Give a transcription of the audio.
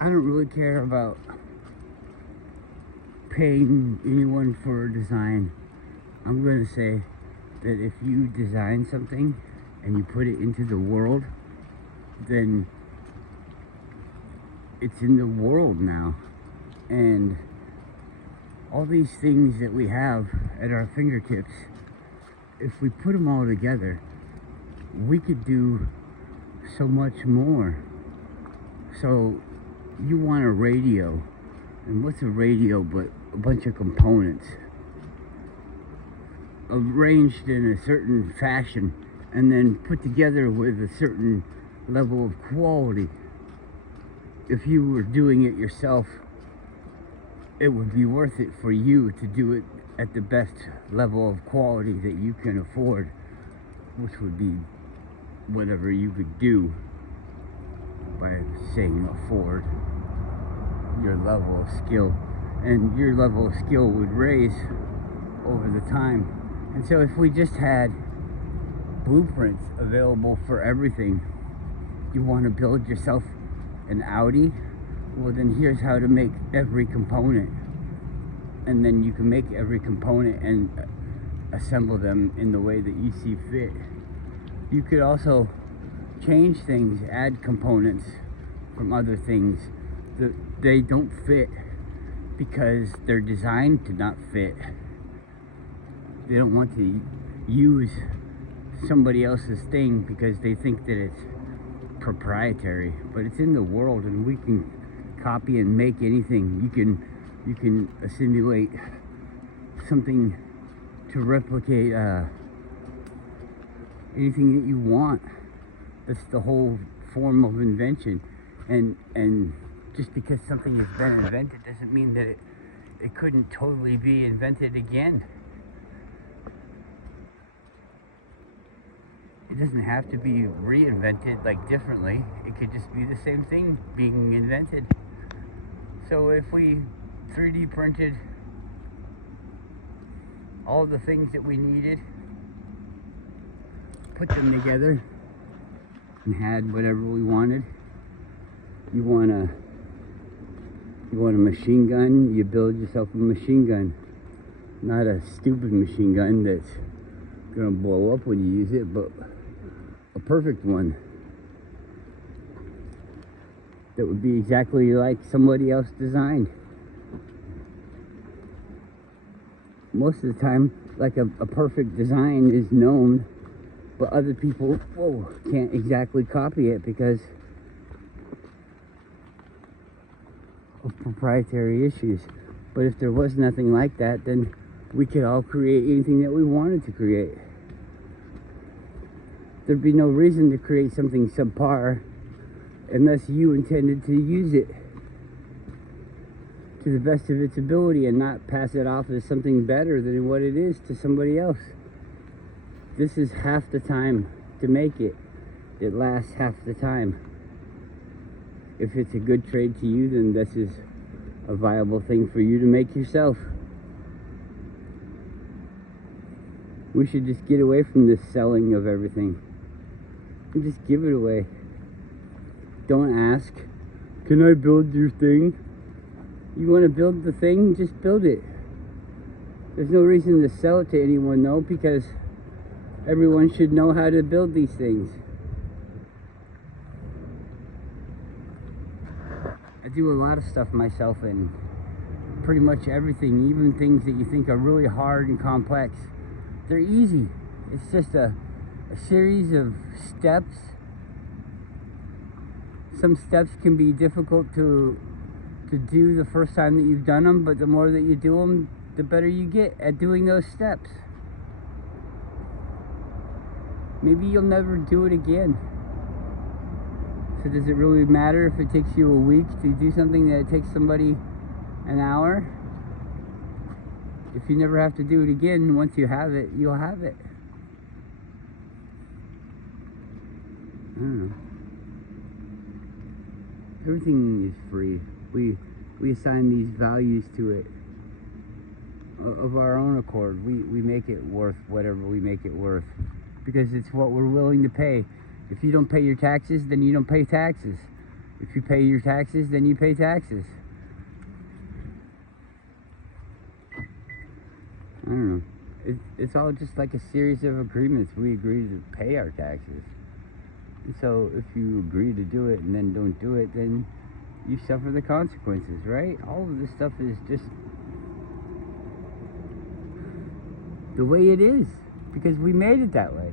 I don't really care about paying anyone for a design. I'm going to say that if you design something and you put it into the world, then it's in the world now. And all these things that we have at our fingertips, if we put them all together, we could do so much more. So you want a radio, and what's a radio but a bunch of components arranged in a certain fashion and then put together with a certain level of quality. If you were doing it yourself, it would be worth it for you to do it at the best level of quality that you can afford, which would be whatever you could do by saying afford your level of skill. And your level of skill would raise over the time. And so if we just had blueprints available for everything, you want to build yourself an Audi? Well, then here's how to make every component. And then you can make every component and assemble them in the way that you see fit. You could also change things, add components from other things that they don't fit because they're designed to not fit. They don't want to use somebody else's thing because they think that it's proprietary, but it's in the world and we can copy and make anything. You can simulate something to replicate anything that you want. That's the whole form of invention. And just because something has been invented doesn't mean that it couldn't totally be invented again. It doesn't have to be reinvented like differently. It could just be the same thing being invented. So if we 3D printed all the things that we needed, put them together, and had whatever we wanted. You want a machine gun, you build yourself a machine gun. Not a stupid machine gun that's gonna blow up when you use it, but a perfect one that would be exactly like somebody else designed. Most of the time, like a perfect design is known, but other people can't exactly copy it because of proprietary issues. But if there was nothing like that, then we could all create anything that we wanted to create. There'd be no reason to create something subpar unless you intended to use it to the best of its ability and not pass it off as something better than what it is to somebody else. This is half the time to make it. It lasts half the time. If it's a good trade to you, then this is a viable thing for you to make yourself. We should just get away from this selling of everything and just give it away. Don't ask, can I build your thing? You want to build the thing? Just build it. There's no reason to sell it to anyone though, because everyone should know how to build these things. I do a lot of stuff myself, and pretty much everything, even things that you think are really hard and complex, they're easy. It's just a series of steps. Some steps can be difficult to do the first time that you've done them, but the more that you do them, the better you get at doing those steps. Maybe you'll never do it again. So does it really matter if it takes you a week to do something that it takes somebody an hour? If you never have to do it again, once you have it, you'll have it. I don't know. Everything is free. We assign these values to it of our own accord. We make it worth whatever we make it worth, because it's what we're willing to pay. If you don't pay your taxes, then you don't pay taxes. If you pay your taxes, then you pay taxes. I don't know. It's all just like a series of agreements. We agree to pay our taxes. And so if you agree to do it and then don't do it, then you suffer the consequences, right? All of this stuff is just the way it is, because we made it that way.